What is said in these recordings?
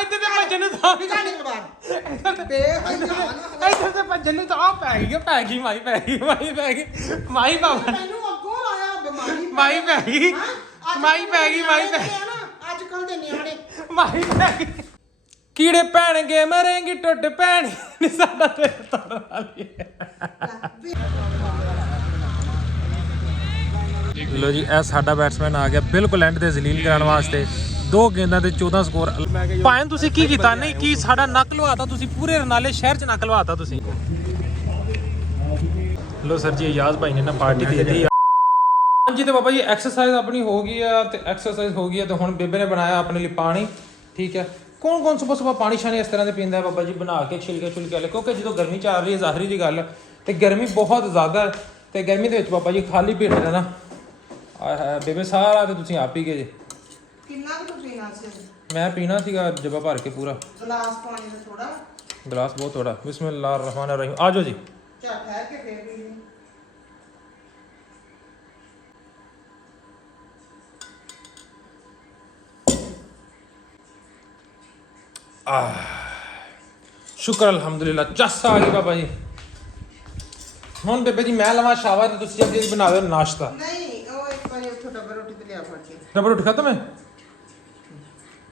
ਇੱਧਰ ਤੇ ਭੱਜਣ ਨੂੰ ਤਾਂ ਚੱਲ ਨਿਕਲ ਬਾਹਰ ਇੱਧਰ ਤੇ ਭੱਜਣ ਨੂੰ ਤਾਂ ਪੈ ਗਈ ਮਾਈ ਪੈ ਗਈ ਮਾਈ ਬਾਬਾ ਮੈਨੂੰ ਅੱਗੋਂ ਲਾਇਆ ਬਿਮਾਰੀ ਮਾਈ ਪੈ ਗਈ ਮਾਈ ਪੈ ਗਈ ਅੱਜ ਕੱਲ ਦੇ ਨਿਆਣੇ ਮਾਈ ਪੈ ਗਈ ਕੀੜੇ ਪੈਣਗੇ ਮਰੇਂਗੀ ਟੁੱਟ ਪੈਣੀ ਨੀ ਸਾਡਾ ਤੇ ਤਰ ਵਾਲੀ ਲੋ ਜੀ ਇਹ ਸਾਡਾ ਬੈਟਸਮੈਨ ਆ ਗਿਆ ਬਿਲਕੁਲ ਐਂਡ ਤੇ ਜ਼ਲੀਲ ਕਰਨ ਵਾਸਤੇ 2 ਗੇਂਦਾਂ ਤੇ 14 ਸਕੋਰ ਭਾਵੇਂ ਤੁਸੀਂ ਕੀ ਕੀਤਾ ਨਹੀਂ ਕੀ ਸਾਡਾ ਨੱਕ ਲਵਾਤਾ ਤੁਸੀਂ ਪੂਰੇ ਰਨਾਲੇ ਸ਼ਹਿਰ ਚ ਨੱਕ ਲਵਾਤਾ ਤੁਸੀਂ ਲੋ ਸਰ ਜੀ ਯਾਦ ਭਾਈ ਨੇ ਨਾ ਪਾਰਟੀ ਦੇ ਦਿੱਤੀ ਹਾਂਜੀ ਤੇ ਬਾਬਾ ਜੀ ਐਕਸਰਸਾਈਜ਼ ਆਪਣੀ ਹੋ ਗਈ ਆ ਤੇ ਐਕਸਰਸਾਈਜ਼ ਹੋ ਗਈ ਆ ਤੇ ਹੁਣ ਬੇਬੇ ਨੇ ਬਣਾਇਆ ਆਪਣੇ ਲਈ ਪਾਣੀ ਠੀਕ ਹੈ ਕੌਣ ਸੁਬਹ ਪਾਣੀ ਸ਼ਾਨੀ ਇਸ ਤਰ੍ਹਾਂ ਦੇ ਪੀਂਦਾ ਹੈ ਬਾਬਾ ਜੀ ਬਣਾ ਕੇ ਛਿਲਕੇ ਵਾਲੇ ਕਿਉਂਕਿ ਜਦੋਂ ਗਰਮੀ ਚੱਲ ਰਹੀ ਹੈ ਜ਼ਾਹਰੀ ਦੀ ਗੱਲ ਤੇ ਗਰਮੀ ਬਹੁਤ ਜ਼ਿਆਦਾ ਹੈ ਤੇ ਗਰਮੀ ਦੇ ਵਿੱਚ ਬਾਬਾ ਜੀ ਖਾਲੀ ਪੇਟ ਰਹਿਣਾ ਆਹ ਬੇਬੇ ਸਾਰਾ ਤੇ ਤੁਸੀਂ ਆਪ ਹੀ ਗਏ ਜੇ ਕਿੰਨਾ ਕੁ ਤੂੰ ਪੀਣਾ ਸੀ ਮੈਂ ਪੀਣਾ ਸੀਗਾ ਜੱਬਾ ਭਰ ਕੇ ਪੂਰਾ ਗਲਾਸ ਪਾਣੀ ਦਾ ਥੋੜਾ ਗਲਾਸ ਬਹੁਤ ਥੋੜਾ ਬਿਸਮਿਲ੍ਲਾਹਿਰ ਰਹਿਮਾਨਿਰ ਰਹੀਮ ਆ ਜਾਓ ਜੀ ਚਾ ਠਹਿਰ ਕੇ ਫੇਰ ਪੀ ਲਈ ਸ਼ੁਕਰ ਅਲਹਮਦੁਲਿਲਾ ਚੱਸ ਆ ਗਈ ਬਾਬਾ ਜੀ ਹੁਣ ਬੇਬੇ ਜੀ ਮੈਂ ਲਵਾਂ ਸ਼ਾਵਰ ਤੇ ਤੁਸੀਂ ਜਲਦੀ ਬਣਾ ਦਿਓ ਨਾਸ਼ਤਾ ਨਹੀਂ ਉਹ ਇੱਕ ਵਾਰੀ ਉੱਥੋਂ ਡੱਬਾ ਰੋਟੀ ਤੇ ਲਿਆ ਫੜ ਕੇ ਡੱਬਾ ਰੋਟੀ ਖਤਮ ਹੈ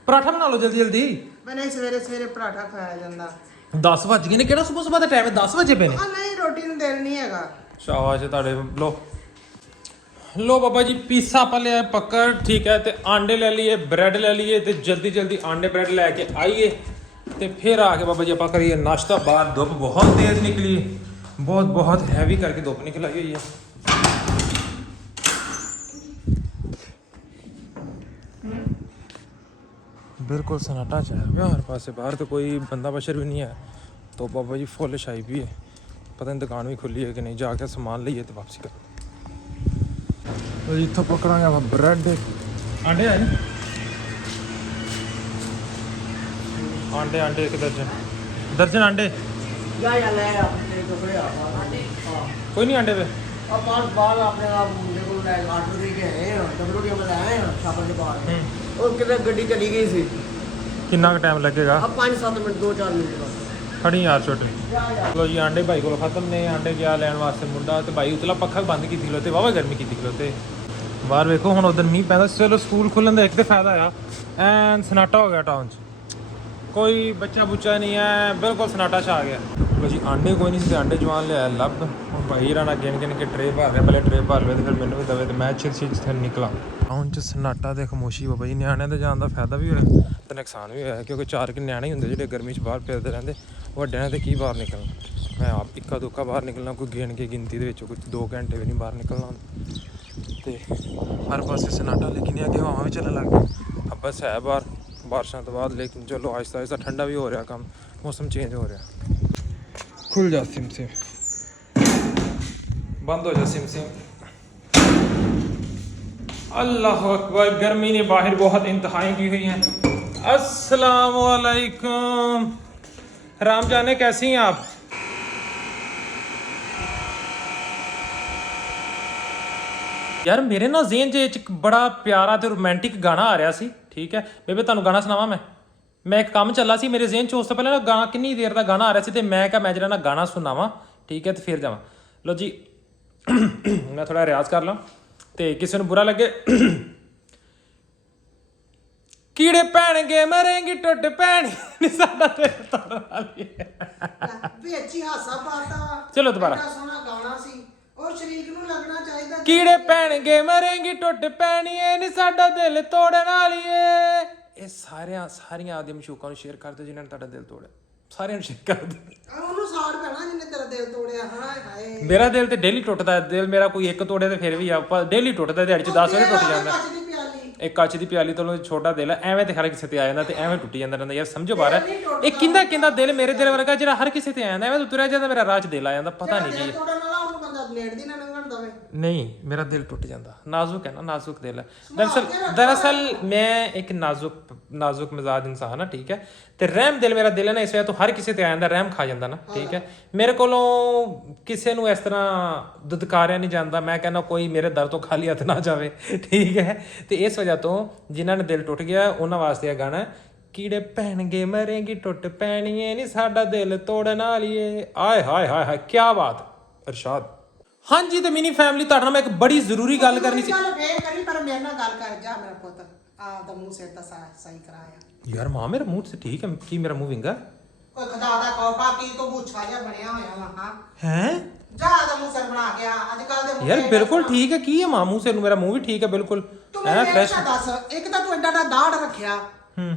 ਪਰਾਠਾ ਬਣਾ ਲਓ ਜਲਦੀ ਬਨੇ ਸਵੇਰੇ ਪਰਾਠਾ ਖਾਇਆ ਜਾਂਦਾ 10 ਵਜ ਗਏ ਨੇ ਕਿਹੜਾ ਸਵੇਰ ਦਾ ਟਾਈਮ ਹੈ 10 ਵਜੇ ਪਏ ਨੇ ਨਹੀਂ ਰੋਟੀ ਨੂੰ ਦਿਲ ਨਹੀਂ ਹੈਗਾ ਸ਼ਾਬਾਸ਼ ਤੁਹਾਡੇ ਲੋ ਬਾਬਾ ਜੀ ਪੀਸਾ ਪਲਿਆ ਪੱਕੜ ਠੀਕ ਹੈ ਤੇ ਆਂਡੇ ਲੈ ਲਈਏ ਬ੍ਰੈਡ ਲੈ ਲਈਏ ਤੇ ਜਲਦੀ ਆਂਡੇ ਬ੍ਰੈਡ ਲੈ ਕੇ ਆਈਏ ਤੇ ਫਿਰ ਆ ਕੇ ਬਾਬਾ ਜੀ ਆਪਾਂ ਕਰੀਏ ਨਾਸ਼ਤਾ ਬਾਹਰ ਧੁੱਪ ਬਹੁਤ ਤੇਜ਼ ਨਿਕਲੀ ਬਹੁਤ ਹੈਵੀ ਕਰਕੇ ਧੁੱਪ ਨਿਕਲ ਆਈ ਹੋਈ ਹੈ ਬਿਲਕੁਲ ਸਨਾਟਾ ਚ ਹੈ ਹਰ ਪਾਸੇ ਬਾਹਰ ਤੇ ਕੋਈ ਬੰਦਾ ਬਸ਼ਰ ਵੀ ਨਹੀਂ ਹੈ तो बाबा जी फुल छाई भी है पता नहीं दुकान भी खुली है कि नहीं जाके सामान लीए तो वापसी कर तो इतना पकड़ा ब्रेड आंडे आए आंडे एक दर्जन आंडे कोई नहीं आंडे पे गड्डी चली गई सी कितना टाइम लगेगा 5-7 मिनट 2-4 मिनट खड़ी यार छोटी चलो जी आंडे भाई को खत्म ने आंडे गया लैन वास्ते मुंडा तो भाई उतला पक्खा बंद की खलोते वाहवा गर्मी की खलोते बाहर वेखो हुण उधर मींह पैंदा चलो स्कूल खुलन दा एक ते फायदा आ एन सनाटा हो गया टाउन च कोई बच्चा बुच्चा नहीं है बिल्कुल सनाटा छा गया लो जी आंडे कोई नहीं सी आंडे जवान लिया लब भाई राणा गिन के ट्रे भर रहे पहले ट्रे भर वे तो फिर मैनू भी दवे तो मैं छिल निकला टाउन च सनाटा ते खामोशी बाबा जी न्याणिਆਂ ਦੇ ਜਾਣ ਦਾ ਫਾਇਦਾ ਵੀ ਹੋਇਆ ਤੇ ਨੁਕਸਾਨ ਵੀ ਹੋਇਆ ਕਿਉਂਕਿ 4 ਕਿ ਨਿਆਣੇ ਹੁੰਦੇ ਜਿਹੜੇ ਗਰਮੀ 'ਚ ਬਾਹਰ ਫਿਰਦੇ ਰਹਿੰਦੇ ਵੱਡਿਆਂ ਤੇ ਕੀ ਬਾਹਰ ਨਿਕਲਣਾ ਮੈਂ ਆਪ ਇੱਕਾ ਦੁੱਕਾ ਬਾਹਰ ਨਿਕਲਣਾ ਕੋਈ ਗਿਣਤੀ ਦੇ ਵਿੱਚ ਕੁਝ 2 ਘੰਟੇ ਵੀ ਨਹੀਂ ਬਾਹਰ ਨਿਕਲਣਾ ਤੇ ਹਰ ਪਾਸੇ ਸਨਾਟਾ ਲੇਕਿਨ ਇਹ ਅੱਗੇ ਹਵਾਵਾਂ ਵੀ ਚੱਲਣ ਲੱਗ ਗਈ ਬਸ ਹੈ ਬਾਹਰ ਬਾਰਿਸ਼ਾਂ ਤੋਂ ਬਾਅਦ ਲੇਕਿਨ ਚਲੋ ਆਹਿਸਤਾ ਠੰਡਾ ਵੀ ਹੋ ਰਿਹਾ ਕੰਮ ਮੌਸਮ ਚੇਂਜ ਹੋ ਰਿਹਾ खुल जा सिम बंद हो जा सिम अल्लाह अकबर गर्मी ने बाहर बहुत इंतहाएं की हुई हैं अस्सलाम वालेकुम राम जाने कैसी हैं आप यार मेरे ना ज़हन च एक बड़ा प्यारा ते रोमांटिक गाना आ रहा सी ठीक है बेबे तुहानू गाना सुनावां मैं एक काम चला सी मेरे ज़हन च उस तो पहले ना गाना कितनी देर का गाना आ रहा सी ते मैं क्या मैं जरा ना गाना सुनावा ठीक है तो फिर जावा लो जी मैं थोड़ा रियाज कर ला तो किसी ने बुरा लगे कीड़े पैणगे मरेंगी टुट पैणी नी साडा ते तर वाली ਵਿੱਚ ਹੀ ਹਾਸਾ ਪਾਤਾ चलो दोबारा ਬੜਾ ਸੋਹਣਾ ਗਾਣਾ ਸੀ ਉਹ ਸ਼ਰੀਕ ਨੂੰ ਲੱਗਣਾ ਚਾਹੀਦਾ कीड़े पैणगे मरेंगी टुट पैणी नी साडा दिल तोड़न वाली ਇਹ ਸਾਰੀਆਂ ਆਦਿ ਮਸ਼ੂਕਾਂ ਨੂੰ ਸ਼ੇਅਰ ਕਰ ਦਿਓ ਜਿਨ੍ਹਾਂ ਨੇ ਤੁਹਾਡਾ ਦਿਲ ਤੋੜਿਆ ਸਾਰਿਆਂ ਨੂੰ ਸ਼ੇਅਰ ਕਰ ਦਿਓ ਉਹਨੂੰ ਸਾੜ ਪੈਣਾ ਜਿਹਨੇ ਤੇਰਾ ਦਿਲ ਤੋੜਿਆ ਹਾਏ ਮੇਰਾ ਦਿਲ ਤੇ ਡੇਲੀ ਟੁੱਟਦਾ ਹੈ ਦਿਲ ਮੇਰਾ ਕੋਈ ਇੱਕ ਤੋੜੇ ਤੇ ਫਿਰ ਵੀ ਆਪਾਂ ਡੇਲੀ ਟੁੱਟਦਾ ਦਿਹਾੜੀ ਚ 10 ਵਾਰੀ ਟੁੱਟ ਜਾਂਦਾ ਕੱਚ ਦੀ ਪਿਆਲੀ ਇੱਕ ਕੱਚ ਦੀ ਪਿਆਲੀ ਤੋਂ ਛੋਟਾ ਦਿਲ ਹੈ ਐਵੇਂ ਤੇ ਹਰ ਕਿਸੇ ਤੇ ਆ ਜਾਂਦਾ ਤੇ ਐਵੇਂ ਟੁੱਟੀ ਜਾਂਦਾ ਰਹਿੰਦਾ ਯਾਰ ਸਮਝੋ ਬਾਹਰ ਇਹ ਕਿੰਦਾ ਦਿਲ ਮੇਰੇ ਦਿਲ ਵਰਗਾ ਜਿਹੜਾ ਹਰ ਕਿਸੇ ਤੇ ਆ ਜਾਂਦਾ ਐਵੇਂ ਤੁਰਿਆ ਜਾਂਦਾ ਮੇਰਾ ਰਾਹ ਚ ਦਿਲ ਆ ਜਾਂਦਾ ਪਤਾ ਨਹੀਂ ਕੀ ਤੋੜਨ ਵਾਲਾ ਉਹਨੂੰ ਬੰਦਾ ਬਲੇਡ ਦੀ ਨਾ ਲੰਘਣ ਦਵੇ नहीं मेरा दिल टूट जाता नाजुक है ना नाजुक दिल है दरअसल मैं एक नाजुक मिजाज इंसान हाँ ठीक है तो रहम दिल मेरा दिल है ना इस वजह तो हर किसी ते आ जाता रहम खा जाता ना ठीक है मेरे कोलों किसी नूं इस तरह दुदकारिया नहीं जाता मैं कहना कोई मेरे दर तो खाली हथ ना जाए ठीक है तो इस वजह तो जिन्होंने दिल टुट गया उन्होंने वास्ते यह गाना ਕੀੜੇ ਪੈਣਗੇ ਮਰੇਂਗੀ ਟੁੱਟ ਪੈਣੀਏ ਨਹੀਂ ਸਾਡਾ ਦਿਲ ਤੋੜਨ ਵਾਲੀਏ ਆਏ ਹਾਏ ਹਾਏ ਹਾਏ ਕੀ ਬਾਤ ਅਰਸ਼ਾਦ ਹਾਂਜੀ ਤੇ ਮਿਨੀ ਫੈਮਿਲੀ ਤੁਹਾਡੇ ਨਾਲ ਮੈਂ ਇੱਕ ਬੜੀ ਜ਼ਰੂਰੀ ਗੱਲ ਕਰਨੀ ਸੀ ਚੱਲ ਫੇਰ ਕਰੀ ਪਰ ਮੇਰੇ ਨਾਲ ਗੱਲ ਕਰ ਜਾ ਮੇਰਾ ਪੁੱਤ ਆਪਦਾ ਮੂੰਹ ਸਿਰ ਤਾਂ ਸਹੀ ਕਰਾਇਆ ਯਾਰ ਮਾਂ ਮੇਰਾ ਮੂੰਹ ਤੇ ਠੀਕ ਹੈ ਕੀ ਮੇਰਾ ਮੂੰਹ ਵਿੰਗਾ ਕੋਈ ਖੁਦਾ ਦਾ ਖੌਫਾ ਕੀ ਤੂੰ ਗੁੱਛਾ ਜਿਹਾ ਬਣਿਆ ਹੋਇਆ ਵਾ ਹਾਂ ਹੈ ਜਾ ਦਾ ਮੂੰਹ ਸਿਰ ਬਣਾ ਗਿਆ ਅੱਜ ਕੱਲ ਦੇ ਯਾਰ ਬਿਲਕੁਲ ਠੀਕ ਹੈ ਕੀ ਹੈ ਮਾਂ ਮੂੰਹ ਸਿਰ ਨੂੰ ਮੇਰਾ ਮੂੰਹ ਵੀ ਠੀਕ ਹੈ ਬਿਲਕੁਲ ਤੂੰ ਮੈਨੂੰ ਫਰੈਸ਼ ਦੱਸ ਇੱਕ ਤਾਂ ਤੂੰ ਐਡਾ ਦਾ ਦਾੜ ਰੱਖਿਆ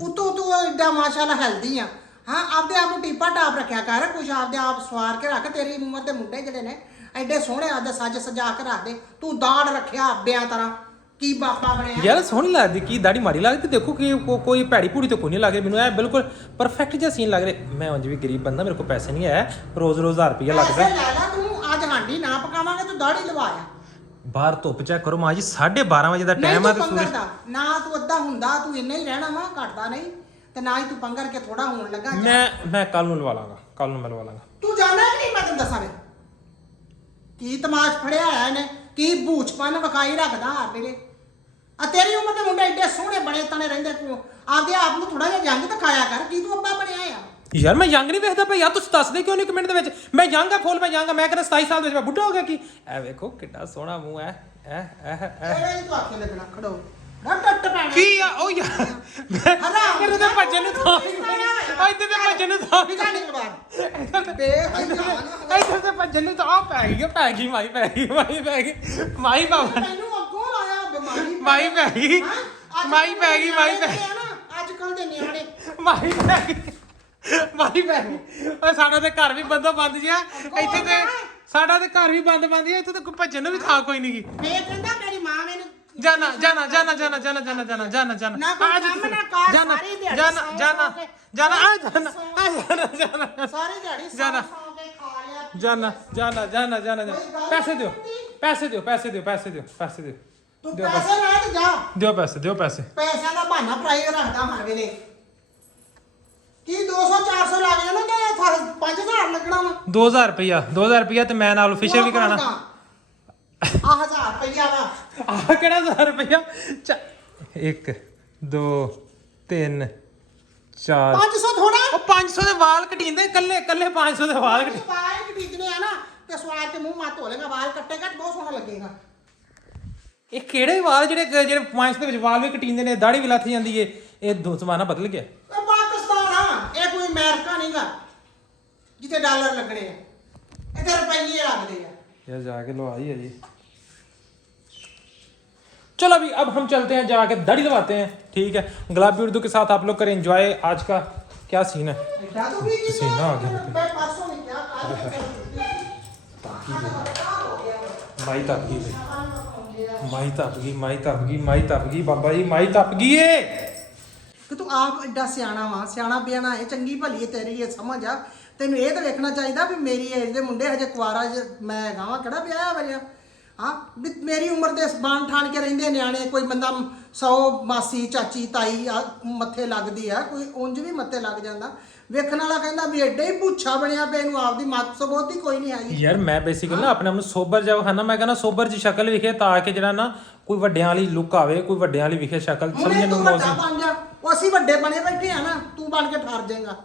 ਉਤੋਂ ਤੂੰ ਐਡਾ ਮਾਸ਼ਾਅੱਲਾ ਹੈਲਦੀ ਆ ਹਾਂ ਆਪਦੇ ਆਪ ਨੂੰ ਟੀਪਾ ਟਾਪ ਰੱਖਿਆ ਕਰ ਕੁਛ ਆਪਦੇ ਆਪ ਸਵਾਰ ਕੇ ਰੱਖ ਤੇਰੀ ਉਮਰ ਦੇ ਮੁੰਡੇ ਜਿਹੜੇ ਨੇ ਐਡੇ ਸੋਹਣੇ ਆਪਦੇ ਸੱਜ ਸਜਾ ਕੇ ਰੱਖਦੇ ਤੂੰ ਦਾੜ ਰੱਖਿਆ ਅੱਬਿਆਂ ਤਰ੍ਹਾਂ ਕੀ ਬਾਪਾ ਬਣਿਆ ਯਾਰ ਸੋਹਣੀ ਲੱਗਦੀ ਕੀ ਦਾੜੀ ਮਾੜੀ ਲੱਗਦੀ ਦੇਖੋ ਕਿ ਕੋਈ ਭੈੜੀ ਭੂੜੀ ਤਾਂ ਕੋਈ ਨਹੀਂ ਲੱਗ ਰਹੀ ਮੈਨੂੰ ਇਹ ਬਿਲਕੁਲ ਪਰਫੈਕਟ ਜਿਹਾ ਸੀਨ ਲੱਗ ਰਿਹਾ ਮੈਂ ਉਂਝ ਵੀ ਗਰੀਬ ਬੰਦਾ ਮੇਰੇ ਕੋਲ ਪੈਸੇ ਨਹੀਂ ਹੈ ਰੋਜ਼ 1000 ਰੁਪਇਆ ਲੱਗਦਾ ਲੈ ਲੈ ਤੂੰ ਅੱਜ ਹਾਂਡੀ ਨਾ ਪਕਾਵਾਂਗੇ ਤੂੰ ਦਾੜੀ ਲਵਾਇਆ ਬਾਹਰ ਧੁੱਪ ਚੈੱਕ ਕਰੋ ਮਾਂ ਜੀ 12:30 ਵਜੇ ਦਾ ਟਾਈਮ ਆ ਤੇ ਸੂਰਜ ਨਾ ਤੂੰ ਅੱਧਾ ਹੁੰਦਾ ਤੂੰ ਇੰਨਾ ਹੀ ਰਹਿਣਾ ਵਾ ਘਟਦਾ ਨਹੀਂ ਤੇ ਨਾ ਹੀ ਤੂੰ ਪੰਗਰ ਕੇ ਥੋੜਾ ਹੋਣ ਲੱਗਾ ਮੈਂ ਕੱਲ ਨੂੰ ਲਵਾ ਲਾਂਗਾ ਕੱਲ ਨੂੰ ਮੈਂ ਲਵਾ ਲਾਂਗਾ ਤੂੰ ਜਾਣਾ ਕਿ ਨਹੀਂ ਮੈਂ ਤੈਨੂੰ ਦੱਸਾਂ ਵੇ ਕੀ ਤਮਾਸ਼ ਫੜਿਆ ਆਇਆ ਨੇ ਕੀ ਬੂਚਪਨ ਵਿਖਾਈ ਰੱਖਦਾ ਹਰ ਵੇਲੇ ਆ ਤੇਰੀ ਉਮਰ ਦੇ ਮੁੰਡੇ ਐਡੇ ਸੋਹਣੇ ਬਣੇ ਤਣੇ ਰਹਿੰਦੇ ਤੂੰ ਆਪਦੇ ਆਪ ਨੂੰ ਥੋੜਾ ਜਿਹਾ ਜੰਗ ਦਿਖਾਇਆ ਕਰ ਕੀ ਤੂੰ ਅੱਬਾ ਬਣਿਆ ਆ ਯਾਰ ਮੈਂ ਯੰਗ ਨਹੀਂ ਵੇਖਦਾ ਭਈ ਯਾਰ ਤੁਸੀਂ ਦੱਸਦੇ ਕਿਉਂ ਨਹੀਂ ਕਮੈਂਟ ਦੇ ਵਿੱਚ ਮੈਂ ਯੰਗ ਆ ਫੁੱਲ ਮੈਂ ਯੰਗ ਆ ਮੈਂ ਕਹਿੰਦਾ 27 ਸਾਲ ਦੇ ਵਿੱਚ ਮੈਂ ਬੁੱਢਾ ਹੋ ਗਿਆ ਕੀ ਐ ਵੇਖੋ ਕਿੰਨਾ ਸੋਹਣਾ ਮੂੰਹ ਐ ਇਹ ਤੂੰ ਆਖੇ ਲੱਗਣਾ ਖੜੋ ਨਾ ਟੱਟ ਪੈਣਾ ਕੀ ਆ ਉਹ ਯਾਰ ਇੱਧਰ ਤੇ ਭੱਜਣ ਨੂੰ ਥਾਂ ਇੱਧਰ ਤੇ ਭੱਜਣ ਨੂੰ ਥਾਂ ਇੱਧਰ ਤੇ ਭੱਜਣ ਨੂੰ ਤਾਂ ਪੈ ਗਈ ਮਾਈ ਪੈ ਗਈ ਮਾਈ ਬਾਬਾ ਮੈਨੂੰ ਅੱਗੋਂ ਲਾਇਆ ਬਿਮਾਰੀ ਮਾਈ ਪੈ ਗਈ ਅੱਜ ਕੱਲ ਦੇ ਨਿਆਣੇ ਮਾਈ ਪੈ ਗਈ ਓਏ ਸਾਡਾ ਤੇ ਘਰ ਵੀ ਬੰਦਾ ਬੰਦ ਜਿਆ ਇੱਥੇ ਤੇ ਸਾਡਾ ਤੇ ਘਰ ਵੀ ਬੰਦ ਆ ਇੱਥੇ ਤੇ ਕੋਈ ਭੱਜਣ ਨੂੰ ਵੀ ਥਾਂ ਕੋਈ ਨਹੀਂ ਗੀ ਫੇਰ ਕਹਿੰਦਾ ਮੇਰੀ ਮਾਂ ਮੈਨੂੰ ਜਾਨਾ ਨਾ ਕੋਈ ਕੰਮ ਨਾ ਕਰ ਸਾਰੀ ਦਿਹਾੜੀ ਸੌਂ ਕੇ ਖਾ ਲਿਆ ਪੈਸੇ ਦਿਓ ਤੂੰ ਪੈਸੇ ਲੈ ਤੇ ਜਾ ਦਿਓ ਪੈਸੇ ਪੈਸਿਆਂ ਦਾ ਬਹਾਨਾ ਪ੍ਰਾਈ ਰੱਖਦਾ ਹਰ ਵੇਲੇ ਕੀ 200 400 ਲੱਗ ਜਾਣਾ ਤੇ 5000 ਲੱਗਣਾ ਵਾ 2000 ਰੁਪਇਆ ਤੇ ਮੈਂ ਨਾਲ ਫਿਸ਼ਰ ਵੀ ਕਰਾਣਾ ਆ 1000 ਰੁਪਇਆ ਵਾ ਆ ਕਿਹੜਾ 1000 ਰੁਪਇਆ 1 2 3 4 500 ਥੋੜਾ ਉਹ 500 ਦੇ ਵਾਲ ਕਟੀਂਦੇ ਕੱਲੇ 500 ਦੇ ਵਾਲ ਵਾਲ ਕਟੀਕਨੇ ਆ ਨਾ ਤੇ ਸਵਾਰ ਤੇ ਮੂੰਹ ਮੱਤ ਹੋ ਲੇਗਾ ਵਾਲ ਕੱਟੇਗਾ ਬਹੁਤ ਸੋਹਣਾ ਲੱਗੇਗਾ ਇਹ ਕਿਹੜੇ ਵਾਲ ਜਿਹੜੇ 500 ਦੇ ਵਿੱਚ ਵਾਲ ਵੀ ਕਟੀਂਦੇ ਨੇ ਦਾੜੀ ਵੀ ਲੱਥ ਜਾਂਦੀ ਏ ਇਹ ਦੋ ਜ਼ਮਾਨਾ ਬਦਲ ਗਿਆ ਇਹ ਪਾਕਿਸਤਾਨ ਆ ਇਹ ਕੋਈ ਅਮਰੀਕਾ ਨਹੀਂਗਾ ਜਿੱਥੇ ਡਾਲਰ ਲੱਗਣੇ ਆ ਇੱਥੇ ਰੁਪਈਏ ਲੱਗਦੇ ਆ यार जाके लो आई है जी चलो अभी अब हम चलते हैं जाके दाढ़ी लवाते हैं ठीक है गुलाबी उर्दू के साथ आप लोग करें एंजॉय आज का क्या सीन है सीना आ गया माई तप गई बाबा जी माई तप गई है ਕਿ ਤੂੰ ਆਪ ਐਡਾ ਸਿਆਣਾ ਬਿਆਣਾ ਹੈ ਚੰਗੀ ਭਲੀ ਤੇਰੀ ਇਹ ਸਮਝ ਆ ਤੈਨੂੰ ਇਹ ਤਾਂ ਵੇਖਣਾ ਚਾਹੀਦਾ ਵੀ ਮੇਰੀ ਏਜ ਦੇ ਮੁੰਡੇ ਹਜੇ ਕੁਆਰਾ ਮੈਂ ਗਾਵਾਂ ਕਿਹੜਾ ਵਿਆਹਿਆ ਵਰਿਆ ਹਾਂ ਵੀ ਮੇਰੀ ਉਮਰ ਦੇ ਬਾਣ ਠਾਣ ਕੇ ਰਹਿੰਦੇ ਨਿਆਣੇ ਕੋਈ ਬੰਦਾ 100 ਮਾਸੀ ਚਾਚੀ ਤਾਈ ਆ ਮੱਥੇ ਲੱਗਦੀ ਆ ਕੋਈ ਉਂਝ ਵੀ ਮੱਥੇ ਲੱਗ ਜਾਂਦਾ ਵੇਖਣ ਵਾਲਾ ਕਹਿੰਦਾ ਵੀ ਐਡਾ ਹੀ ਪੁੱਛਾ ਬਣਿਆ ਪਿਆ ਇਹਨੂੰ ਆਪਦੀ ਮੱਤ ਸਬੋਤੀ ਕੋਈ ਨਹੀਂ ਹੈਗੀ ਯਾਰ ਮੈਂ ਬੇਸਿਕਲੀ ਨਾ ਆਪਣੇ ਆਪ ਨੂੰ ਸੋਬਰ ਜਿਹਾ ਖਾਨਾ ਮੈਂ ਕਹਿੰਦਾ ਸੋਬਰ ਜੀ ਸ਼ਕਲ ਵਿਖੇ ਤਾਂ ਕਿ ਜਿਹੜਾ ਨਾ ਕੋਈ ਵੱਡਿਆਂ ਵਾਲੀ ਲੁੱਕ ਆਵੇ ਕੋਈ ਵੱਡਿਆਂ ਵਾਲੀ ਵਿਖੇ ਸ਼ਕਲ ਸਮਝਣ ਨੂੰ ਵੱਡਾ ਬਣ ਜਾ ਉਹ ਅਸੀਂ ਵੱਡੇ ਬਣੇ ਬੈਠੇ ਆ ਨਾ ਤੂੰ ਬਣ ਕੇ ਠਰ ਜਾਏਗਾ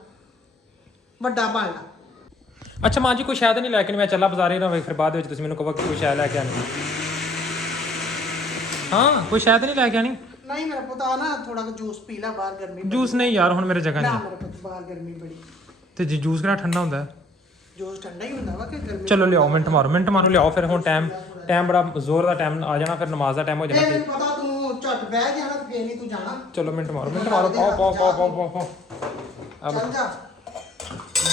ਵੱਡਾ ਬਣ ਲੈ ਅੱਛਾ ਮਾਂ ਜੀ ਕੋਈ ਸ਼ਾਇਦ ਨਹੀਂ ਲੈ ਕੇ ਮੈਂ ਚੱਲਾ ਬਾਜ਼ਾਰੇ ਨਾ ਵੇ ਫਿਰ ਬਾਅਦ ਵਿੱਚ ਤੁਸੀਂ ਮੈਨੂੰ ਕਹੋ ਕਿ ਕੋਈ ਸ਼ਾਇਦ ਲੈ ਕੇ ਆਣੀ ਹਾਂ ਕੋਈ ਸ਼ਾਇਦ ਨਹੀਂ ਲੈ ਕੇ ਆਣੀ ਨਹੀਂ ਮੇਰਾ ਪੁੱਤ ਨਾ ਥੋੜਾ ਜਿਹਾ ਜੂਸ ਪੀ ਲੈ ਬਾਹਰ ਗਰਮੀ ਜੂਸ ਨਹੀਂ ਯਾਰ ਹੁਣ ਮੇਰੇ ਜਗ੍ਹਾ ਨਾ ਨਹੀਂ ਮੇਰਾ ਪੁੱਤ ਬਾਹਰ ਗਰਮੀ ਬੜੀ ਤੇ ਜੀ ਜੂਸ ਕਿਹੜਾ ਠੰਡਾ ਹੁੰਦਾ ਹੈ ਜੂਸ ਠੰਡਾ ਹੀ ਹੁੰਦਾ ਵਾ ਕਿ ਗਰਮੀ ਚਲੋ ਲਿਆਓ ਮਿੰਟ ਮਾਰੋ ਲਿਆਓ ਫਿਰ ਹੁਣ ਟਾਈਮ ਬੜਾ ਜ਼ੋਰ ਦਾ ਟਾਈਮ ਆ ਜਾਣਾ ਫਿਰ ਨਮਾਜ਼ ਦਾ ਟਾਈਮ ਹੋ ਜਾਣਾ ਮੈਨੂੰ ਪਤਾ ਤੂੰ ਝਟ ਬਹਿ ਜਾਣਾ ਤੇ ਫੇਰ ਨਹੀਂ ਤੂੰ ਜਾਣਾ ਚਲੋ ਮਿੰਟ ਮਾਰੋ ਪਾਓ ਚੱਲ ਜਾ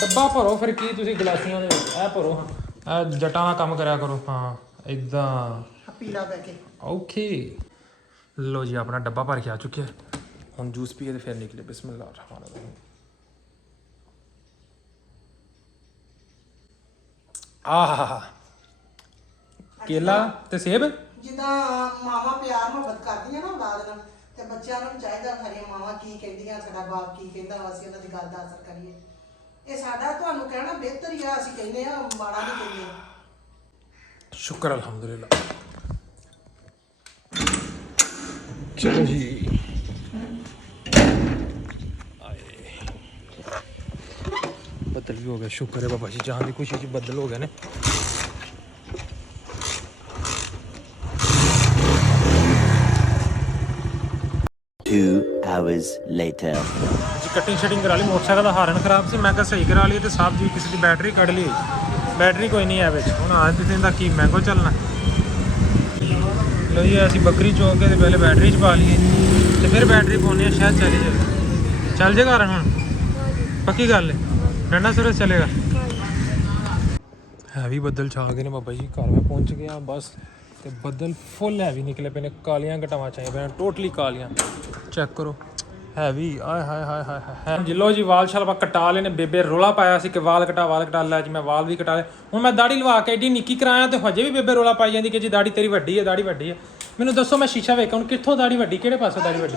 ਡੱਬਾ ਭਰੋ ਫਿਰ ਕੀ ਤੁਸੀਂ ਗਲਾਸੀਆਂ ਦੇ ਵਿੱਚ ਇਹ ਭਰੋ ਹਾਂ ਇਹ ਜਟਾਂ ਦਾ ਕੰਮ ਕਰਿਆ ਕਰੋ ਹਾਂ ਇਦਾਂ ਪੀਲਾ ਬਹਿ ਕੇ ਓਕੇ ਲੋ ਜੀ ਆਪਣਾ ਡੱਬਾ ਭਰ ਕੇ ਆ ਚੁੱਕਿਆ ਹੁਣ ਜੂਸ ਪੀਏ ਤੇ ਫਿਰ ਨਿਕਲੇ ਬਿਸਮਿਲ੍ਲਾਹ ਰਹਿਮਾਨ ਰਹੀਮ ਆਹਾ ਕੇਲਾ ਤੇ ਸੇਬ ਜਿੱਦਾਂ ਮਾਵਾਂ ਪਿਆਰ ਮੁਹੱਬਤ ਕਰਦੀਆਂ ਨਾ ਔਲਾਦ ਨਾਲ ਤੇ ਬੱਚਿਆਂ ਨੂੰ ਚਾਹੀਦਾ ਖਰੀਆਂ ਮਾਵਾਂ ਕੀ ਕਹਿੰਦੀਆਂ ਸਾਡਾ ਬਾਪ ਕੀ ਕਹਿੰਦਾ ਵਾ ਅਸੀਂ ਉਹਨਾਂ ਦੀ ਗੱਲ ਦਾ ਅਸਰ ਕਰੀਏ ਇਹ ਸਾਡਾ ਤੁਹਾਨੂੰ ਕਹਿਣਾ ਬਿਹਤਰ ਹੀ ਆ ਅਸੀਂ ਕਹਿੰਦੇ ਆ ਮਾੜਾ ਨਹੀਂ ਕਹਿੰਦੇ ਸ਼ੁਕਰ ਅਲਹਮਦੁਲਿਲਾ ਚਲੋ ਜੀ ਬੱਦਲ ਵੀ ਹੋ ਗਿਆ, ਸ਼ੁਕਰ ਹੈ ਬਾਬਾ ਜੀ, ਜਾਨ ਦੀ ਖੁਸ਼ੀ 'ਚ ਬੱਦਲ ਹੋ ਗਏ ਨੇ। hours later ਜੀ ਕਟਿੰਗ ਸ਼ਟਿੰਗ ਕਰਾ ਲਈ, ਮੋਟਰਸਾਈਕਲ ਦਾ ਹਾਰਨ ਖਰਾਬ ਸੀ, ਮੈਂ ਕਿਹਾ ਸਹੀ ਕਰਾ ਲਈ ਤੇ ਸਾਹਿਬ ਜੀ ਕਿਸੇ ਦੀ ਬੈਟਰੀ ਕੱਢ ਲਈ, ਬੈਟਰੀ ਕੋਈ ਨਹੀਂ ਹੈ ਵਿੱਚ। ਹੁਣ ਆਜ ਦਿਨ ਦਾ ਕੀ ਮੈਂਗੋ ਚੱਲਣਾ। ਲੋ ਜੀ ਅਸੀਂ ਬੱਕਰੀ ਚੌਕ ਕੇ ਤੇ ਪਹਿਲੇ ਬੈਟਰੀ 'ਚ ਪਾ ਲਈਏ ਤੇ ਫਿਰ ਬੈਟਰੀ ਪਾਉਣੀ ਹੈ, ਸ਼ਾਇਦ ਚਲੇ ਜਾਵੇ। ਚੱਲ ਜੇ ਘਰ ਹੁਣ ਪੱਕੀ ਗੱਲ ਹੈ, ਡੰਡਾ ਸਰਸ ਚਲੇਗਾ। ਹੈਵੀ ਬੱਦਲ ਛਾ ਗਏ ਨੇ ਬਾਬਾ ਜੀ, ਘਰ ਮੈਂ ਪਹੁੰਚ ਗਿਆ ਬਸ। ਤੇ ਬੱਦਲ ਫੁੱਲ ਹੈਵੀ ਨਿਕਲੇ ਪਏ ਨੇ, ਕਾਲੀਆਂ ਘਟਾਵਾਂ ਚਾਹੀਏ ਪਏ ਨੇ, ਟੋਟਲੀ ਕਾਲੀਆਂ। ਚੈੱਕ ਕਰੋ ਹੈਵੀ, ਆਏ ਹਾਏ ਹਾਏ ਹਾਏ ਹਾਏ। ਜਿੱਲੋ ਜੀ ਵਾਲ ਸ਼ਾਲ ਆਪਾਂ ਕਟਾ ਲਏ ਨੇ, ਬੇਬੇ ਰੋਲਾ ਪਾਇਆ ਸੀ ਕਿ ਵਾਲ ਕਟਾ ਲੈ ਜੀ, ਮੈਂ ਵਾਲ ਵੀ ਕਟਾ ਲਏ। ਹੁਣ ਮੈਂ ਦਾੜੀ ਲਵਾ ਕੇ ਐਡੀ ਨਿੱਕੀ ਕਰਾਇਆ ਤੇ ਹਜੇ ਵੀ ਬੇਬੇ ਰੋਲਾ ਪਾਈ ਜਾਂਦੀ ਕਿ ਜੀ ਦਾੜੀ ਤੇਰੀ ਵੱਡੀ ਹੈ, ਦਾੜੀ ਵੱਡੀ ਹੈ। ਮੈਨੂੰ ਦੱਸੋ ਮੈਂ ਸ਼ੀਸ਼ਾ ਵੇਖਾਂ ਹੁਣ ਕਿੱਥੋਂ ਦਾੜੀ ਵੱਡੀ, ਕਿਹੜੇ ਪਾਸੋਂ ਦਾੜੀ ਵੱਡੀ?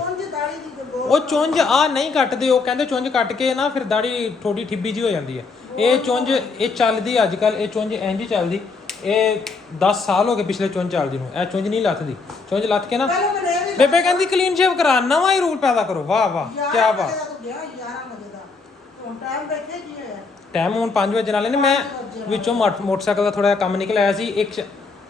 ਉਹ ਚੁੰਝ ਆ ਨਹੀਂ ਕੱਟਦੇ, ਉਹ ਕਹਿੰਦੇ ਚੁੰਝ ਕੱਟ ਕੇ ਨਾ ਫਿਰ ਦਾੜੀ ਥੋੜੀ ਠਿੱਬੀ ਜੀ ਹੋ ਜਾਂਦੀ ਹੈ। ਇਹ ਚੁੰਝ ਇਹ ਚੱਲਦੀ ਅੱਜ ਕੱਲ, ਇਹ ਚੁੰਝ ਇੰਝ ਹੀ ਚੱਲਦੀ। ਇਹ 10 ਸਾਲ ਹੋ ਗਏ ਪਿਛਲੇ ਚੁੰਝ ਚੱਲਦੀ ਨੂੰ, ਇਹ ਚੁੰਝ ਨਹੀਂ ਲੱਥਦੀ। ਚੁੰਝ ਲੱਥ ਕੇ ਨਾ ਬੇਬੇ ਕਹਿੰਦੀ ਕਲੀਨ ਸ਼ੇਵ ਕਰਾ, ਨਵਾਂ ਹੀ ਰੂਲ ਪੈਦਾ ਕਰੋ। ਵਾਹ ਵਾਹ ਕੀ ਬਾਤ। ਟਾਈਮ ਹੁਣ 5 ਵਜੇ ਨਾਲੇ ਨੇ, ਮੈਂ ਵਿੱਚੋਂ ਮੋਟਰਸਾਈਕਲ ਦਾ ਥੋੜਾ ਜਿਹਾ ਕੰਮ ਨਿਕਲ ਆਇਆ ਸੀ।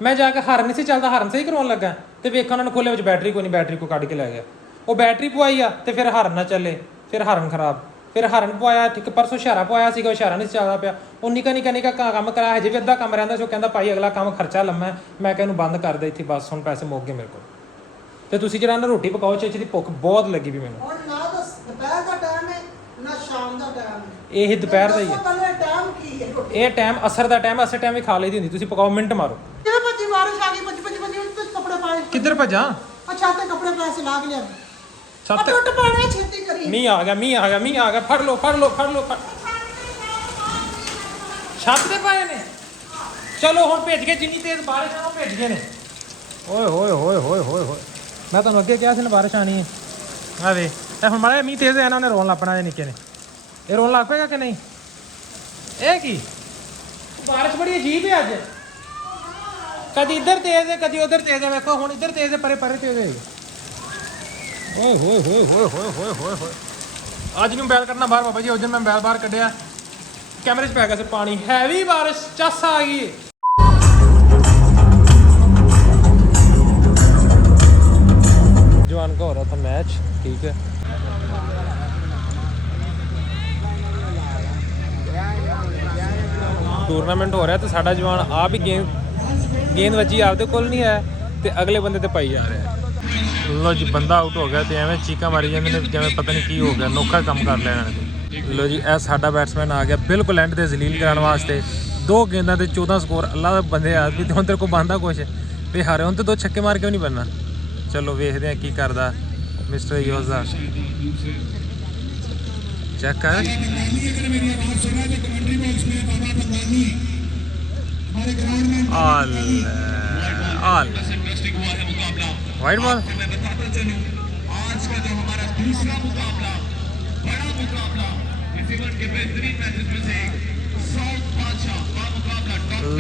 ਮੈਂ ਜਾ ਕੇ ਹਾਰਨ ਨਹੀਂ ਸੀ ਚੱਲਦਾ, ਹਾਰਨ ਸਹੀ ਕਰਵਾਉਣ ਲੱਗਾ ਤੇ ਵੇਖਿਆ ਉਹਨਾਂ ਨੇ ਖੋਲੇ ਵਿੱਚ ਬੈਟਰੀ ਕੋਈ ਨਹੀਂ, ਬੈਟਰੀ ਕੋ ਕੱਢ ਕੇ ਲੈ ਗਿਆ। ਉਹ ਬੈਟਰੀ ਪਵਾਈ ਆ ਤੇ ਫਿਰ ਹਾਰਨ ਨਾ ਚੱਲੇ, ਫਿਰ ਹਾਰਨ ਖਰਾਬ, ਫਿਰ ਹਾਰਨ ਪਵਾਇਆ। ਠੀਕ ਪਰਸੋਂ ਇਸ਼ਾਰਾ ਪਵਾਇਆ ਸੀਗਾ, ਇਸ਼ਾਰਾ ਨਹੀਂ ਚੱਲਦਾ ਪਿਆ। ਉਹ ਨਿੱਕਾ ਕੰਮ ਕਰਾਇਆ, ਹਜੇ ਵੀ ਅੱਧਾ ਕੰਮ ਰਹਿੰਦਾ ਸੀ। ਉਹ ਕਹਿੰਦਾ ਭਾਈ ਅਗਲਾ ਕੰਮ ਖਰਚਾ ਲੰਮਾ। ਮੈਂ ਕਿਹਾ ਇਹਨੂੰ ਬੰਦ ਕਰ ਦੇ ਇੱਥੇ ਬਸ, ਹੁਣ ਪੈਸੇ ਮੁੱਕ ਗਏ ਮੇਰੇ ਕੋਲ। ਤੇ ਤੁਸੀਂ ਜਿਹੜਾ ਨਾ ਰੋਟੀ ਪਕਾਓ, ਚੇਚੇ ਦੀ ਭੁੱਖ ਬਹੁਤ ਲੱਗੀ ਵੀ ਮੈਨੂੰ। ਨਾ ਤਾਂ ਦੁਪਹਿਰ ਦਾ ਟਾਈਮ ਹੈ ਨਾ ਸ਼ਾਮ ਦਾ ਟਾਈਮ ਹੈ, ਇਹ ਦੁਪਹਿਰ ਦਾ ਹੀ ਹੈ। ਟਾਈਮ ਕੀ ਹੈ? ਇਹ ਟਾਈਮ ਅਸਰ ਦਾ ਟਾਈਮ, ਅਸਰ ਟਾਈਮ ਵੀ ਖਾ ਲਈਦੀ ਹੁੰਦੀ। ਤੁਸੀਂ ਪਕਾਓ, ਮਿੰਟ ਮਾਰੋ। ਕਿਵੇਂ ਭੱਜੀ ਬਾਰਿਸ਼ ਆ ਗਈ, ਭੱਜੀ ਕੱਪੜੇ ਪਾਏ। ਕਿੱਧਰ ਭੱਜਾਂ? ਅੱਛਾ ਤੇ ਕੱਪੜੇ ਪੈਸੇ ਲਾ ਕੇ ਲਿਆ, ਛੱਤ ਟੁੱਟ ਪਾਣੇ ਛੇਤੀ ਕਰੀ। ਮੀਂਹ ਆ ਗਿਆ, ਫੜ ਲਓ। ਛੱਤ ਤੇ ਪਾਏ ਨੇ, ਚਲੋ ਹੁਣ ਭੇਜ ਗਏ। ਜਿੰਨੀ ਤੇਜ਼ ਬਾਰਿਸ਼ ਆ ਉਹ ਭੇਜ ਗਏ ਨੇ। ਓਏ ਹੋਏ ਮੈਂ ਤੁਹਾਨੂੰ ਅੱਗੇ ਕਿਹਾ ਸੀ ਨਾ ਬਾਰਿਸ਼ ਆਣੀ ਹੈ। ਆ ਵੇ ਇਹ ਹੁਣ ਮਾੜਾ ਮੀਂਹ ਤੇਜ਼ ਹੈ, ਇਹਨਾਂ ਨੇ ਰੋਣ ਲੱਗ ਪੈਣਾ। ਨਿੱਕੇ ਨੇ ਇਹ ਰੋਣ ਲੱਗ ਪਏਗਾ ਕਿ ਨਹੀਂ? ਇਹ ਕੀ ਬਾਰਿਸ਼ ਬੜੀ ਅਜੀਬ ਹੈ ਅੱਜ, ਕਦੀ ਇੱਧਰ ਤੇਜ਼ ਹੈ ਕਦੀ ਉੱਧਰ ਤੇਜ਼ ਹੈ। ਵੇਖੋ ਹੁਣ ਇੱਧਰ ਤੇਜ਼ ਹੈ, ਪਰੇ ਤੇਜ਼ ਹੈ। ਓਏ ਅੱਜ ਨੂੰ ਬੈਲ ਕਰਨਾ ਬਾਹਰ ਬਾਬਾ ਜੀ। ਉਸ ਦਿਨ ਮੈਂ ਬੈਲ ਬਾਹਰ ਕੱਢਿਆ, ਕੈਮਰੇ 'ਚ ਪੈ ਗਿਆ ਸੀ ਪਾਣੀ। ਹੈਵੀ ਬਾਰਿਸ਼, ਚੱਸ ਆ ਗਈ। जवान का हो रहा था मैच, ठीक है। टूर्नामेंट हो रहा है तो साडा जवान आप ही गेंद बची आपदे कोल नहीं है ते अगले बंदे ते पाई जा रहा है। लो जी बंदा आउट हो गया तो एवें चीका मारी जाते हैं जिवें पता नहीं की हो गया, नौखा काम कर लिया इन्होंने। लो जी यह साडा बैट्समैन आ गया बिल्कुल एंड ते जलील कराने वास्ते। 2 गेंदा ते 14 स्कोर। अल्लाह दे बंदे आ भी तेरे को बंदा कुछ भी हारे हुण ते 2 छक्के मार के भी नहीं बनना। चलो वेखदे हैं की करदा मिस्टर योजा। चेक कर ऑल वाइट बॉल।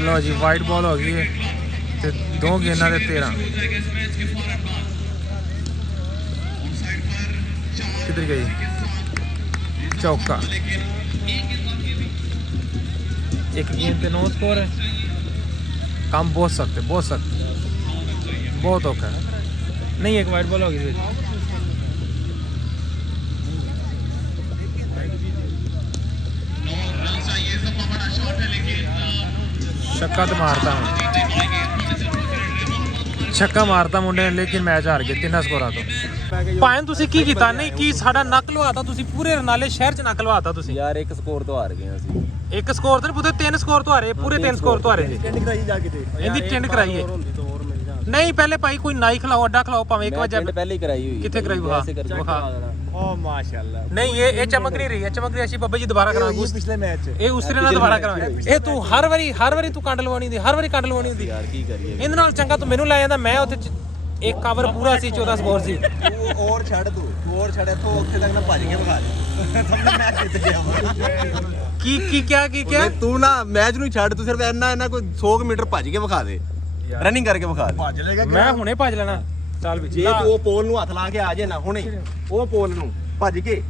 लो जी वाइट बॉल हो गई है ते 2 गेंदा ते 13। किधर गई? चौका। 1 गेंद पे 9 स्कोर है। काम बहुत सख्त बहुत औखा है। नहीं एक वाइट बॉल होगी। छक्का मारता मुंडे ने लेकिन मैच हार गए 3 स्कोरां तो। ਭਾਵੇਂ ਤੁਸੀਂ ਕੀ ਕੀਤਾ ਨਹੀਂ ਕੀ ਸਾਡਾ ਨੱਕ ਲਵਾਤਾ ਤੁਸੀਂ, ਪੂਰੇ ਰਨਾਲੇ ਸ਼ਹਿਰ ਚ ਨੱਕ ਲਵਾਤਾ ਤੁਸੀਂ ਯਾਰ 1 ਸਕੋਰ ਤੋਂ ਹਾਰ ਗਏ ਅਸੀਂ। 1 ਸਕੋਰ ਤੋਂ ਪੁੱਤੇ 3 ਸਕੋਰ ਤੋਂ ਹਾਰੇ, ਪੂਰੇ 3 ਸਕੋਰ ਤੋਂ ਹਾਰੇ ਜੀ। ਟਿੰਡ ਕਰਾਈ ਜਾ ਕੇ ਤੇ ਇਹਦੀ ਟਿੰਡ ਕਰਾਈਏ ਨਹੀਂ ਪਹਿਲੇ ਭਾਈ ਕੋਈ ਨਾਈ ਖਿਲਾਓ, ਅੱਡਾ ਖਿਲਾਓ ਭਾਵੇਂ 1 ਵਜੇ। ਟਿੰਡ ਪਹਿਲੇ ਹੀ ਕਰਾਈ ਹੋਈ। ਕਿੱਥੇ ਕਰਾਈ? ਵਿਖਾ। ਓ ਮਾਸ਼ਾਅੱਲਾ। ਨਹੀਂ ਇਹ ਚਮਕ ਨਹੀਂ ਰਹੀ, ਇਹ ਚਮਕ ਰਹੀ। ਅਸੀਂ ਬਾਬਾ ਜੀ ਦੁਬਾਰਾ ਕਰਾਂਗੇ ਪਿਛਲੇ ਮੈਚ ਚ। ਇਹ ਉਸਰੇ ਨਾਲ ਦੁਬਾਰਾ ਕਰਾਂਗੇ। ਇਹ ਤੂੰ ਹਰ ਵਾਰੀ ਤੂੰ ਕੰਡ ਲਵਾਉਣੀ ਹੁੰਦੀ, ਹਰ ਵਾਰੀ ਕੰਡ ਲਵਾਉਣੀ ਹੁੰਦੀ ਯਾਰ ਕੀ ਕਰੀਏ। ਇਹਦੇ ਨਾਲ ਚੰਗਾ ਤੂੰ ਮੈਨੂੰ ਲੈ ਜਾਂਦਾ। ਮੈਂ ਉੱਥੇ ਇੱਕ ਕਵਰ ਪੂਰਾ ਸੀ 14 ਸਕੋਰ ਸੀ। ਤੂੰ ਹੋਰ ਛੱਡ ਇੱਥੋਂ ਉੱਥੇ ਤੱਕ ਨਾ ਭੱਜ ਕੇ ਵਿਖਾ ਦੇ। ਸਭ ਮੈਚ ਜਿੱਤ ਗਿਆ। ਕੀ ਤੂੰ ਨਾ ਮੈਚ ਨੂੰ ਛੱਡ, ਤੂੰ ਸਿਰਫ ਇੰਨਾ ਕੋਈ 100 ਮੀਟਰ ਭੱਜ ਕੇ ਵਿਖਾ ਦੇ, ਰਨਿੰਗ ਕਰਕੇ ਵਿਖਾ ਦੇ। ਭੱਜ ਲੇਗਾ ਮੈਂ ਹੁਣੇ ਭੱਜ ਲੈਣਾ। ਚੱਲ ਵੀ ਜੇ ਤੂੰ ਉਹ ਪੋਲ ਨੂੰ ਹੱਥ ਲਾ ਕੇ ਆ ਜੇ ਨਾ ਹੁਣੇ, ਉਹ ਪੋਲ ਨੂੰ ਭੱਜ ਕੇ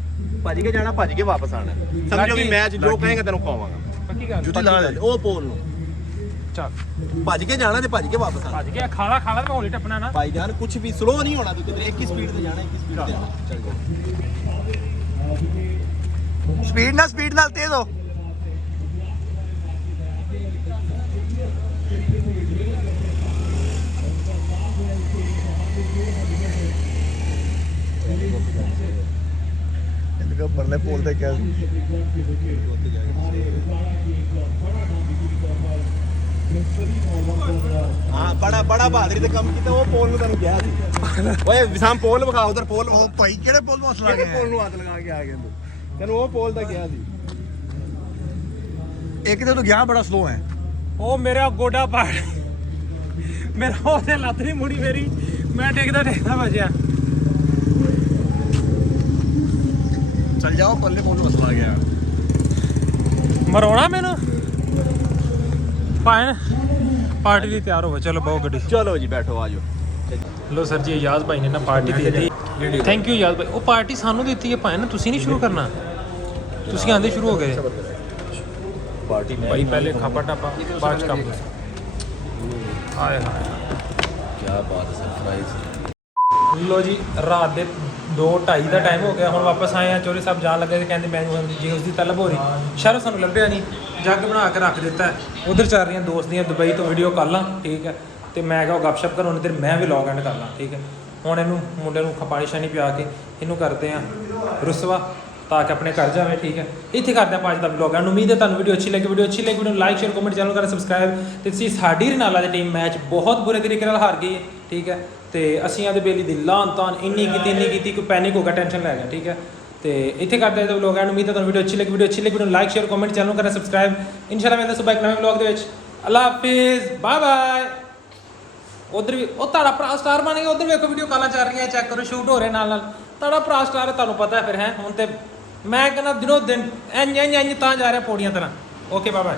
ਜਾਣਾ, ਭੱਜ ਕੇ ਵਾਪਸ ਆਣਾ। ਸਮਝੋ ਵੀ ਮੈਚ ਜੋ ਕਹੇਗਾ ਤੈਨੂੰ ਖਵਾਵਾਂਗਾ। ਪੱਕੀ ਗੱਲ ਜੁੱਤੀ ਲਾ ਲੈ ਉਹ ਪੋਲ ਨੂੰ, ਚੱਲ ਭੱਜ ਕੇ ਜਾਣਾ ਤੇ ਭੱਜ ਕੇ ਵਾਪਸ ਆਣਾ। ਭੱਜ ਗਿਆ ਖਾਲਾ ਮੈਂ ਹੌਲੀ ਟੱਪਣਾ ਨਾ। ਭਾਈ ਜਾਨ ਕੁਝ ਵੀ ਸਲੋ ਨਹੀਂ ਹੋਣਾ, ਤੂੰ ਕਿਧਰੇ ਇੱਕ ਹੀ ਸਪੀਡ ਤੇ ਜਾਣਾ, ਇੱਕ ਹੀ ਸਪੀਡ ਤੇ ਆਣਾ। ਚੱਲ ਜਾ। ਸਪੀਡ ਨਾਲ ਤੇਜ਼ ਹੋ। ਇਹਨੂੰ ਪਰਲੇ ਪੋਲ ਤੇ ਕਿਹਾ ਹਾਂ ਬੜਾ ਬਹਾਦਰੀ ਤੇ ਕੰਮ ਕੀਤਾ। ਉਹ ਪੋਲ ਨੂੰ ਤੈਨੂੰ ਕਿਹਾ ਸੀ। ਓਏ ਵਿਸਾਮ ਪੋਲ ਵਿਖਾ, ਉਧਰ ਪੋਲ ਵਿਖਾ। ਭਾਈ ਕਿਹੜੇ ਪੋਲ ਤੋਂ ਹੱਥ ਲਾ ਕਿਹੜੇ ਪੋਲ ਨੂੰ ਹੱਥ ਲਗਾ ਕੇ ਆ ਗਿਆ ਤੂੰ? ਤੈਨੂੰ ਉਹ ਪੋਲ ਦਾ ਕਿਹਾ ਸੀ। ਇੱਕ ਤੇ ਤੂੰ ਗਿਆ ਬੜਾ ਸਲੋ ਹੈ। ਉਹ ਮੇਰਾ ਗੋਡਾ ਪਾੜ, ਮੇਰਾ ਉਹਦੇ ਲੱਤ ਨਹੀਂ ਮੁੜੀ ਮੇਰੀ, ਮੈਂ ਟੇਕਦਾ ਬਚਿਆ। ਚੱਲ ਜਾਓ ਪਰਲੇ ਪੋਲ ਨੂੰ ਹੱਥ ਲਾ ਗਿਆ। ਮਰੋਣਾ ਮੈਨੂੰ ਭਾਣ ਪਾਰਟੀ ਲਈ ਤਿਆਰ ਹੋਵੇ। ਚਲੋ ਬਹੁਤ ਗੱਡੀ ਚਲੋ ਜੀ ਬੈਠੋ ਆਜੋ। ਲੋ ਸਰ ਜੀ ਯਾਦ ਭਾਈ ਨੇ ਨਾ ਪਾਰਟੀ ਦੇ ਦਿੱਤੀ। ਥੈਂਕ ਯੂ ਯਾਦ ਭਾਈ। ਉਹ ਪਾਰਟੀ ਸਾਨੂੰ ਦਿੱਤੀ ਹੈ ਭਾਈ ਨਾ, ਤੁਸੀਂ ਨਹੀਂ ਸ਼ੁਰੂ ਕਰਨਾ, ਤੁਸੀਂ ਆਂਦੇ ਸ਼ੁਰੂ ਹੋ ਗਏ ਪਾਰਟੀ ਭਾਈ। ਪਹਿਲੇ ਖਾਪਾ ਟਾਪਾ ਬਾਅਦ ਚ ਕੰਮ। ਹਾਏ ਹਾਏ ਕੀ ਬਾਤ ਹੈ, ਸਰਪ੍ਰਾਈਜ਼। ਲੋ ਜੀ ਰਾਤ ਦੇ 2:30 ਦਾ ਟਾਈਮ ਹੋ ਗਿਆ। ਹੁਣ ਵਾਪਸ ਆਏ ਆ। ਚੋਰੀ ਸਾਹਿਬ ਜਾਣ ਲੱਗੇ ਤੇ ਕਹਿੰਦੇ ਮੈਨੂੰ ਜੀ ਉਸ ਦੀ ਤਲਬ ਹੋ ਰਹੀ। ਸ਼ਹਿਰੋਂ ਸਾਨੂੰ ਲੱਭਿਆ ਨਹੀਂ, ਜੱਗ ਬਣਾ ਕੇ ਰੱਖ ਦਿੱਤਾ। ਉਧਰ ਚੱਲ ਰਹੀਆਂ ਦੋਸਤ ਦੀਆਂ ਦੁਬਈ ਤੋਂ ਵੀਡੀਓ ਕਾਲ ਲਾਂ, ਠੀਕ ਹੈ। ਤੇ ਮੈਂ ਕਿਹਾ ਗੱਪਸ਼ਪ ਕਰੋ, ਨਹੀਂ ਤੇ ਮੈਂ ਵੀ ਲੌਗ ਐਂਡ ਕਰ ਲਾਂ, ਠੀਕ ਹੈ। ਹੁਣ ਇਹਨੂੰ ਮੁੰਡੇ ਨੂੰ ਖਪਾਣੀ ਸ਼ਾਨੀ ਪਿਆ ਕੇ ਇਹਨੂੰ ਕਰਦੇ ਆ ਰੁਸਵਾ, ਤਾਂ ਕਿ ਆਪਣੇ ਘਰ ਜਾਵੇ, ਠੀਕ ਹੈ। ਇੱਥੇ ਕਰਦੇ ਆ 5 ਦਾ ਵਲੌਗ। ਐਂਡ ਉਮੀਦ ਹੈ ਤੁਹਾਨੂੰ ਵੀਡੀਓ ਅੱਛੀ ਲੱਗੀ ਵੀਡੀਓ ਨੂੰ ਲਾਈਕ ਸ਼ੇਅਰ ਕਮੈਂਟ ਚੈਨਲ ਕਰਾ ਸਬਸਕ੍ਰਾਈਬ। ਤੇ ਤੁਸੀਂ ਸਾਡੀ ਰਨਾਲਾ ਦੀ ਟੀਮ ਮੈਚ ਬਹੁਤ ਬੁਰੇ ਤਰੀਕੇ ਨਾਲ ਹਾਰ ਗਈ ਹੈ, ਠੀਕ ਹੈ। ਤੇ ਅਸੀਂ ਆਦੇ ਬੇਲੀ ਦੀ ਲਾਨ ਤਾਨ ਇੰਨੀ ਕੀਤੀ ਕੋਈ ਪੈਨਿਕ ਹੋ ਗਿਆ, ਟੈਨਸ਼ਨ ਲੈ ਗਿਆ, ਠੀਕ ਹੈ। ਤੇ ਇੱਥੇ ਕਰਦੇ ਆ ਵਲੌਗ। ਐਂਡ ਉਮੀਦ ਹੈ ਤੁਹਾਨੂੰ ਵੀਡੀਓ ਅੱਛੀ ਲੱਗੀ ਵੀਡੀਓ ਨੂੰ ਲਾਈਕ ਸ਼ੇਅਰ ਕਮੈਂਟ ਚੈਨਲ ਕਰਾ ਸਬਸਕ੍ਰਾਈਬ। ਇਨਸ਼ਾਅੱਲਾ ਮਿਲਦੇ ਹਾਂ ਸੁਬਹ ਇੱਕ ਨਵੇਂ ਵਲੌਗ ਦੇ ਵਿੱਚ। ਅੱਲਾ ਹਾਫਿਜ਼, ਬਾਏ ਬਾਏ। ਉਧਰ ਵੀ ਉਹ ਤੁਹਾਡਾ ਭਰਾ ਸਟਾਰ ਬਣ ਗਿਆ। ਉਧਰ ਵੇਖੋ ਵੀਡੀਓ ਕਾਲਾਂ ਚੱਲ ਰਹੀਆਂ, ਚੈੱਕ ਕਰੋ, ਸ਼ੂਟ ਹੋ ਰਹੇ ਨਾਲ ਤੁਹਾਡਾ ਭਰਾ ਸਟਾਰ ਹੈ, ਤੁਹਾਨੂੰ ਪਤਾ ਫਿਰ ਹੈ। ਹੁਣ ਤੇ ਮੈਂ ਕਹਿੰਦਾ ਦਿਨੋਂ ਦਿਨ ਇੰਝ ਤਾਂ ਜਾ ਰਿਹਾ ਪੌੜੀਆਂ ਤਰ੍ਹਾਂ। Okay bye bye.